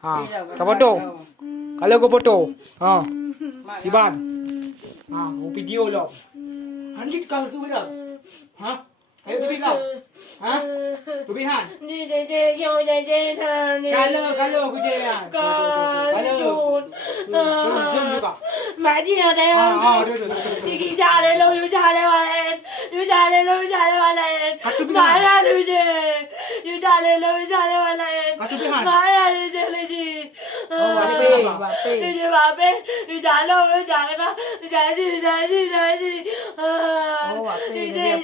Kapoto. Kalau kau foto. Di ban. Kau video lo. Handik kau tu betul. Ayo tu kau. Tu bihan. Kalau aku je ya. Kalau. Jom juga. Mãi đi ở đây không? Đi ra đây lâu, ra đây vào lên. Ra đây lâu, ra đây vào lên. Mãi ra đi gì? Ra đây lâu, ra đây vào lên. Mãi ra đi chơi lấy gì? Đi bà bê. Đi ra lâu, ra đây con. Ra gì? Đi chơi.